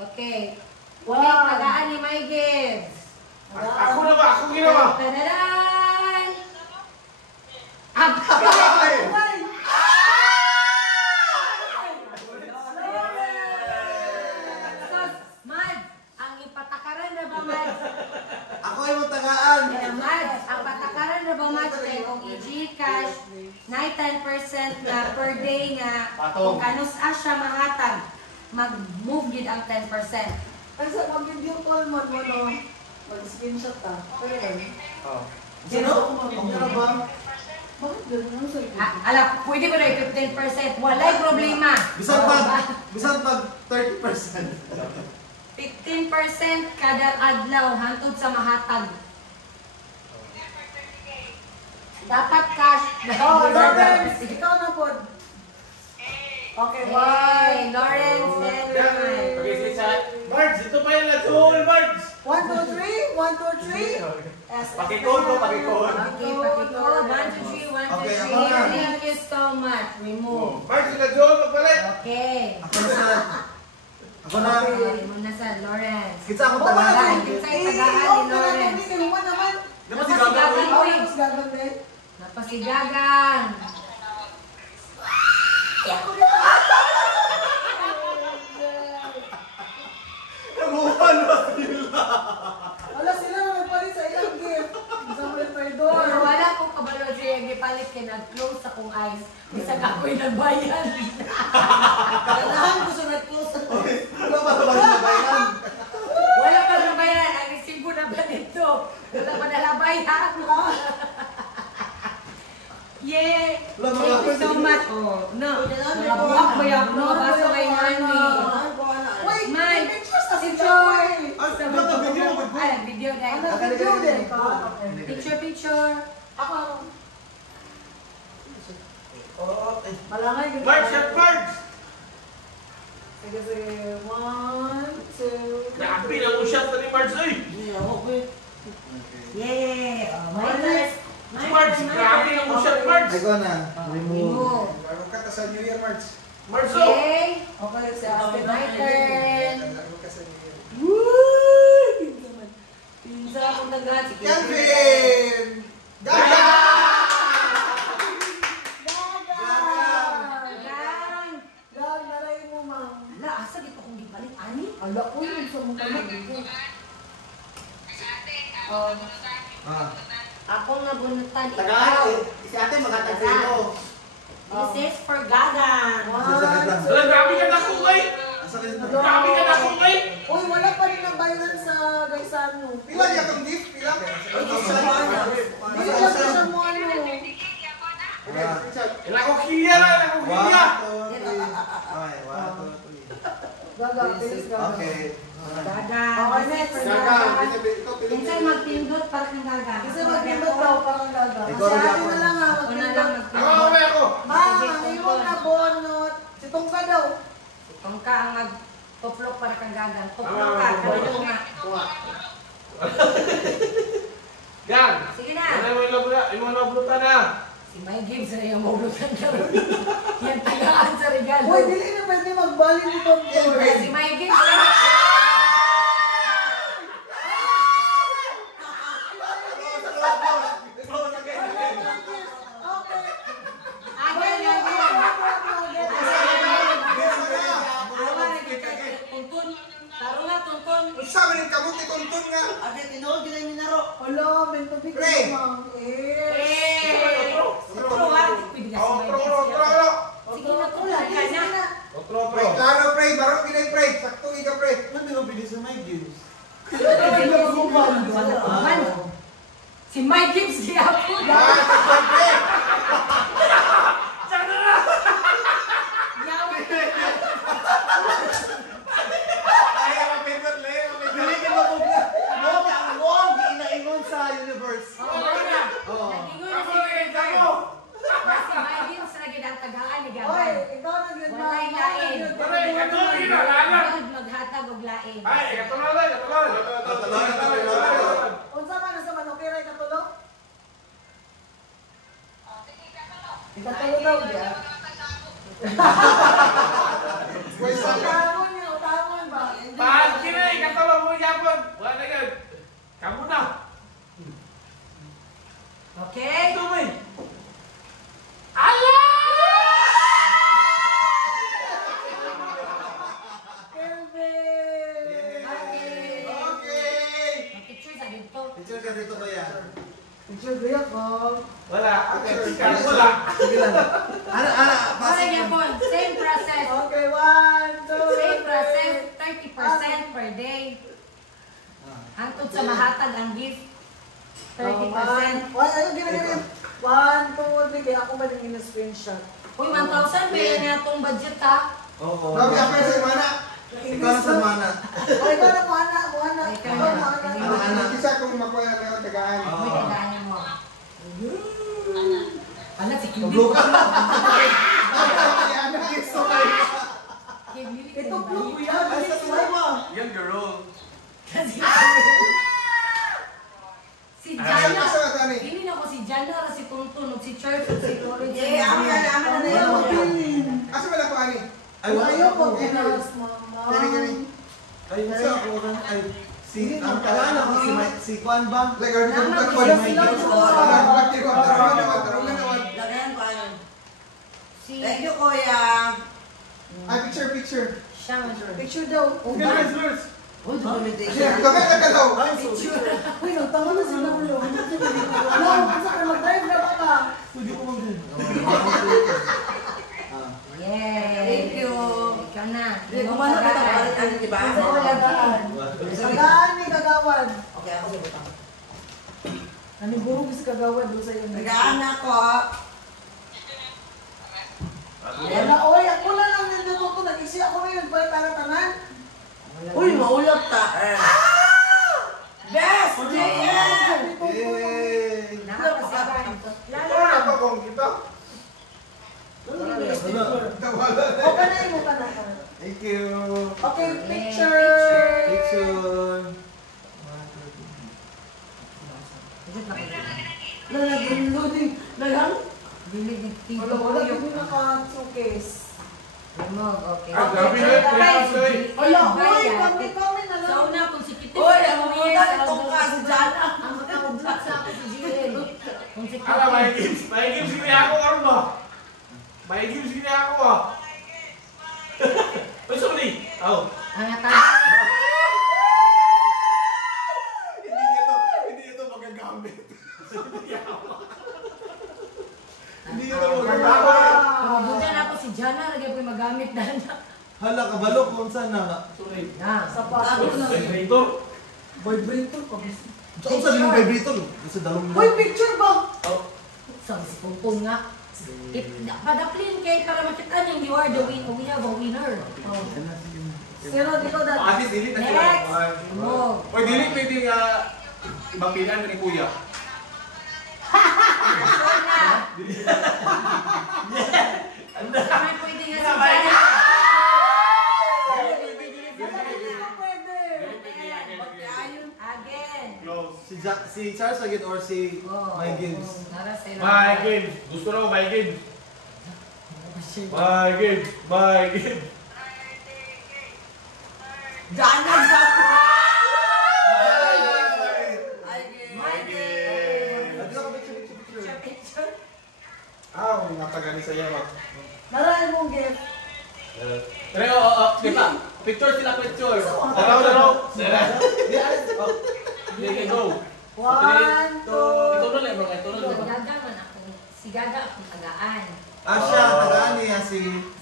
Okay. Ulit, tagaan ni My Gibbs. Ako na ba? Ako ginawa. Tadadan! Ang Mads, ang ipatakaran na ba, Mads? Ako ay matagaan. Mads, ang patakaran na ba, Mads? Kaya kung i-Gcash, na 10% na per day nga, kung kanus siya mahatag, mag-move yun ang 10%. Kasi mag-video call man mo, no? Mag-screenshot ta. Pero yan. Sino? Ano ba? Bakit gano'n? Alam, pwede ko na 15%. Walay problema. Bisan pag 30%. 15% kada adlaw hantod sa mahatag. Dapat cash. Oh, Lawrence! Ikaw na po. Okay, bye! Hey, Lawrence and Ryan. Marge, ito pa yung Lajol, Marge! 1, 2, 3! 1, 2, 3! Pakicode po, pakicode. Okay, pakicode. 1, 2, 3, 1, 2, 3. Thank you so much. Remove. Marge, Lajol, magpalit! Okay. Ako na. Okay, muna sa Lawrence. Kitsa ako tagaan. Kitsa yung tagaan ni Lawrence. Napasigagan ko eh. Napasigagan. Naguhan ba sila? Wala sila na nagpalit sa ilang gift. Sa refrigerator. Pero wala ko kabalo siya yung gipalit kaya nag-close akong eyes. Bisag ako'y nagbayan. Kailangan ko sa nag-close ako. Wala pa sa bayan. Wala pa nabayan. Ang resibo na ba nito? Wala pa nalabayan. Yay! Thank you so much. Oh, no. Mga buwak mo yung no. Basta may nani. Wait, My picture sa picture. Video Video dahil. Video din. Picture. Ako. Malangay. Marge, at Marge! Sige, sige. 1, 2. Grabe lang mo shot na ni Marge, ay! Yay! Minus. Marge, grabe lang mo shot, Marge! Ikaw na. Remove. Bago ka sa New Year, March. Marge, oh! Okay. Okay, si Ate. My turn. Bago ka sa New Year. Woo! Pinsa akong dagat. Kelvin! Gaga! Gang! Gang, naray mo, ma'am. Ala, asa dito kong gipalit, ani? Ala, uy, sa mukha na dito. Akong nabunutan Tagaan. ikaw. Si ate maghatag sa iyo. This is for Gagan. Alam, grabe ka na kungay! Asa ka dito? Grabe ka na kungay! Uy, wala pa rin nabayaran sa gaysan mo. Pila niya kang gift? Pila? Hindi lang siya mo ano. Ilang ko kilya na! Ilang ko kilya! 1, 2, 3. Okay, 1, 2, 3. Gaga, please, gaga. Okay. Gagan. Okay, This is next. for Gaga, Gagan. ito, pila Minsan magpindot para kang Gagan. Kasi magpindot daw, parang gaga. Ikaw Kasi rin ate ako. na lang ha, Ako na lang magpindot. Ako, magpindot. may ako! Ma'am, ang iyong na bonot. Si Tongka daw. Kung ka ang mag-tuplok para kang Gagan. Tuplok ka. Kalito nga. Yan! Sige na. Ano yung mga nablutan na? Si May Gibbs na yung mabulutan ka rin. Yan tagaan sa regalo. Uy, dili na pwede magbalik ni Tongka. Si May Gibbs na Sama ng kamuti tuntun nga. Ate, tinuod gina yung minaro. Hala, bento big Pre. ma'am. Sige na, tulad ka na. Pre, klaro pre, baro ginay pre. Sakto ka pre. Ano yung bilis sa my games? Si Mike Gibbs gihapon. Pre. Dili ka mabugla. No, ang wong ginaingon sa universe. Oo. Nagingon na si Gerard. Si Mike Gibbs na gid ang tagaan ni Oy, Gagan. ikaw na good Walay lain. Maghatag og lain. Ay, katulad! Unsa man sa man okay ra katulog? Katulog daw dia. Pwesa ka. Utamon ba? Picture ka dito ba yan? Picture ko yan, Wala. Wala. Sige lang. Ano, Para niya po, same process. Okay, 1, 2, Same process, 30% per day. Hangtod sa mahatag ang gift, 30%. Ayun, gina. 1, 2, 3. Kaya ako ba din screenshot? Uy, 1,000 ba yan nga itong budget ha? Oo. Grabe ako sa mana. Ikaw na sa mana. Ay, ikaw na, Mana. Ikaw Ikaw, na. Mana. Ano, isa kung makuha na meron tagaan. May kaganya mo. Ala, si Kimi. Blue ka. Ito, blue. Yan, Ay, sa tuloy mo. Yan, girl. Si Jana. Isa ka ni. Hindi na ko si Jana, si Tuntun, si Church, si Lawrence. Ano yan, mabilin. Asa wala ko ani? Ay, wala Ayoko, ko. ginas, mama. Gani. Ay, isa ako. Ay, ang tagaan ako si Juan ba? Like or Naman, bukat ko. sila sila ko. Tarong na naman. Lagayan ko ano. Si Thank you, Kuya. Ay, picture. siya, Major. Picture daw. Uy, dumiti Siya, siya. kami na kalaw. Uy, nagtama na sila ulo. Wow, kung saan ka mag-drive na ba ka? Yay! Thank you. Ikaw na. Kumano ka na balik ano, di ba? Sa wala daan. Tagaan ni Kagawad. Okay, ako sa butang. Nanigurog si Kagawad doon sa iyo. Nagaan ako. Wala, oy, ako lang nandito ko. Nag-isi ako ngayon. Balik para tanan. Uy, maulot ta. Best! JM! Yay! Nakakasigan. Wala pa kong kita. Tawala na. Okay na mo ka na. Thank you. Okay, Yay, picture. Picture. Loading. Lalang. Dili ni Tito. Wala ko naka-showcase. Limog, okay. Ah, grabe na, pre. Wala, oy, kami na lang. Sa una, consecutive. Uy, ang utan itong ka si Jana. Ang makakablock sa ako si GL. Consecutive. Ala, may games. May games gini ako, karon ba? May games gini ako, ah. Uy, sorry. Oh. Ang atay. Hindi ito magagamit. Hindi ito magagamit. Mabutan ako si Jana, lagi ko magamit dahil na. Hala, kabalo kung saan na. Sorry. Na. Sapatos. Vibrator. Vibrator pa. Saan sa limang vibrator? Sa dalong Uy, picture ba? Sa si Pungpong nga. Padaplin kay para makita niya you are the winner. We have a winner. Oh. Pero dito dati. Ate, delete na siya. Next. Mo. Uy, delete pwede nga ibang pinan ni Kuya. May pwede nga si Jana. Hindi ko pwede. Again. Close. Si Charles again or si My Games? Nara sa ilang. My games. Gusto na ko my games. My games. My games. Jana sa Ano ako picture? Ah, napagani sa iyo. Narain mong gift. Pero, di ba? Picture sila, picture. Taraw. Di, alis. Okay, go. 1, 2. Ito na lang, bro. Ito na lang. Gaga man ako. Si Gaga akong tagaan. Siya, tagaan niya si...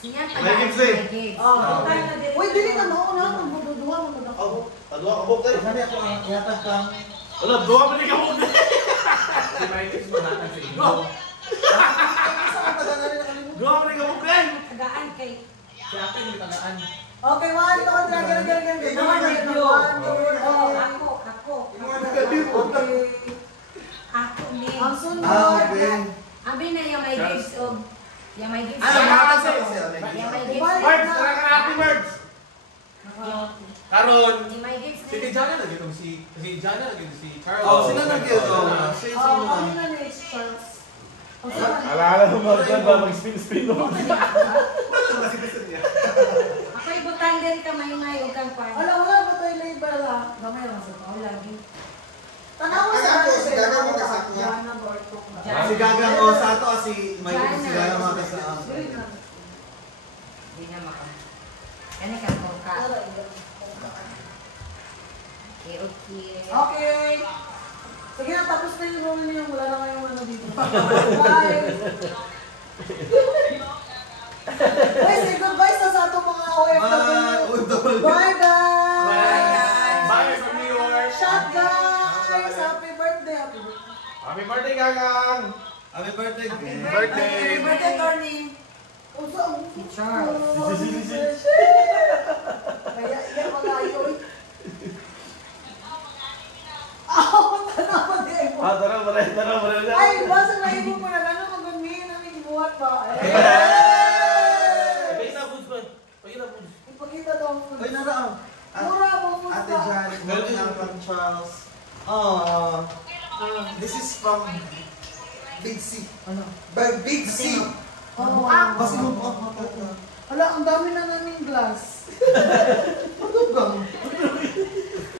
Siya May tagaan. gigs eh. May gigs. Oh, Okay. Uy, dili ka mauna. Magbududuwa mo na ako. Padua ka buk tayo. Ano ako ang yatag kang... Wala, doon ka pa ni Kamog. Si my games mo natin sa inyo. Saan tagaan na rin nakalimutan? Doon ka pa ni Kamog, guys. Tagaan kay Si ate, may tagaan. Okay, 1, 2, 3. Ganun. Oh, ako. Okay. Ako ni. Ang sunod. Okay. Abi na yung may gigs of yung may gigs. Ano, mga kasi? Yung may gigs. Mards, tara ka na happy Mards. Karon. Yung may gigs. Si Jana lagi itong si Jana lagi itong si Charles. Oh, sila nag-ito. Siya yung Oh, sunod. kami na next chance. Alala mo ba mag-spin mo? Ako ibutan din ka may o kang par. Wala ba ito yung label ha? Gamay lang sa tao lagi. Tanaw sa Ako, si Gaga mo kasama niya. Jana Bartok na. Si Gagang o sa ato, si My Games, si Gagang mga kasama. Hindi na maka. Ano ka po ka? Okay. Okay. Sige na, tapos na yung roll niyo. Wala na kayong ano dito. Bye! Uy, say goodbye sa atong mga OFW. Bye, guys! Bye from New York. Shot, guys! Happy birthday! Happy birthday, Gagang. Happy birthday, Ben. Birthday. Birthday, Tony. Kaya iyan mga ayoy. Ako, tanawa di ay mo. Tara. Ay, basta na ibo mo na gano'n kung gamihin ang ibuhat ba? Ipakita daw ang food. Ay, naraan. Mura mo food Ate ba? Janet, galing ang from Charles. This is from Big C. Ano? Big C. Oo. Basta mo. Hala, ang dami na naming glass. Ano ba?